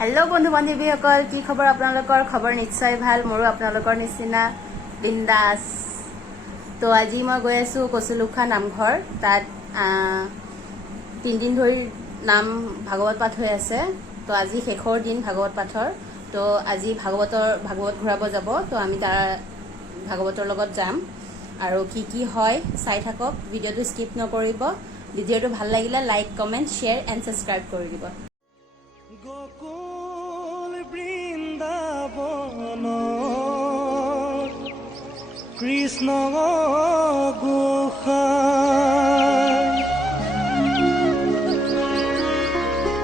hello बंधु बान्धवीসকল কি খবৰ আপোনালোকৰ খবৰ নিশ্চয় ভাল মোৰো আপোনালোকৰ নিচিনা বিন্দাস তো আজি মই গৈ আছো কচুলুখা নামঘৰ তাত 3 দিন ধৰি নাম ভাগৱত পাঠ হৈ আছে তো আজি শেষৰ দিন ভাগৱত পাঠৰ তো আজি ভাগৱত ঘূৰাব যাব তো আমি তাৰ ভাগৱতৰ লগত যাম আৰু কি হয় চাই থাকক ভিডিঅটো স্কিপ নকৰিব ভিডিঅটো ভাল লাগিলে like comment share and subscribe কৰি দিব গোকুল বৃন্দাবন কৃষ্ণ গোসাই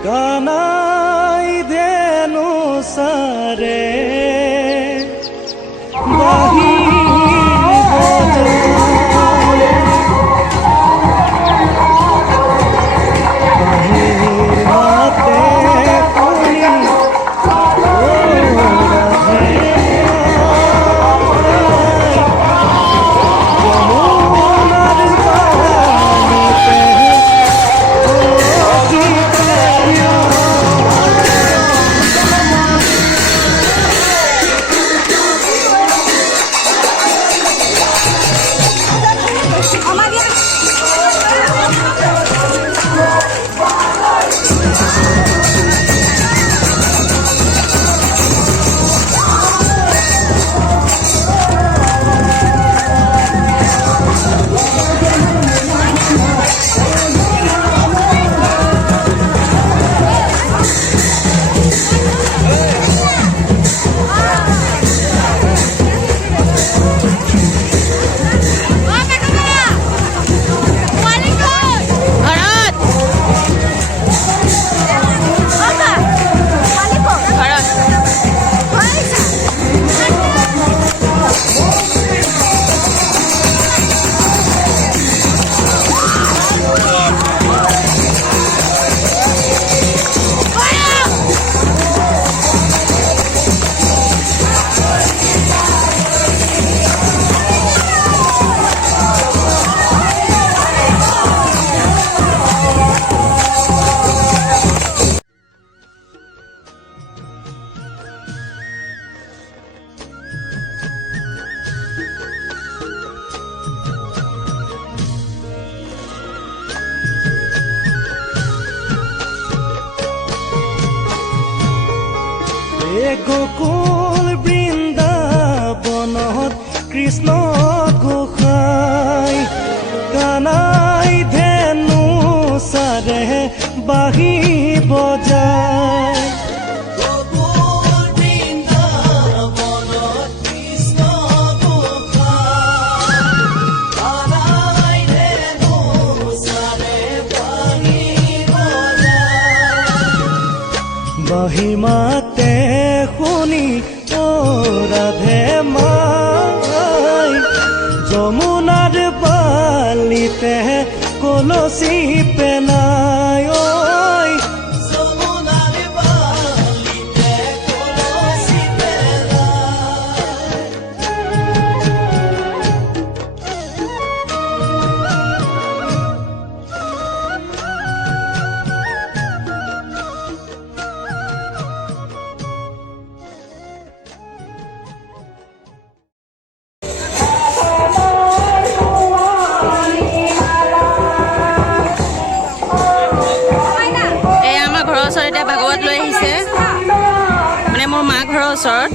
কানাই ধেনু সাৰে বাহি গোকুল বৃন্দাবনত কৃষ্ণ গোসাই কানাই ধেনু সাৰে বাহি বজায় বাহি মাতে শুনি ও ৰাধে মাই যমুনাৰ বালিতে কলচি পেনাই ঐ যমুনাৰ বালিতে কলচি ভাগৱত লৈ আহিছে মানে মোৰ মা ঘৰৰ ওচৰত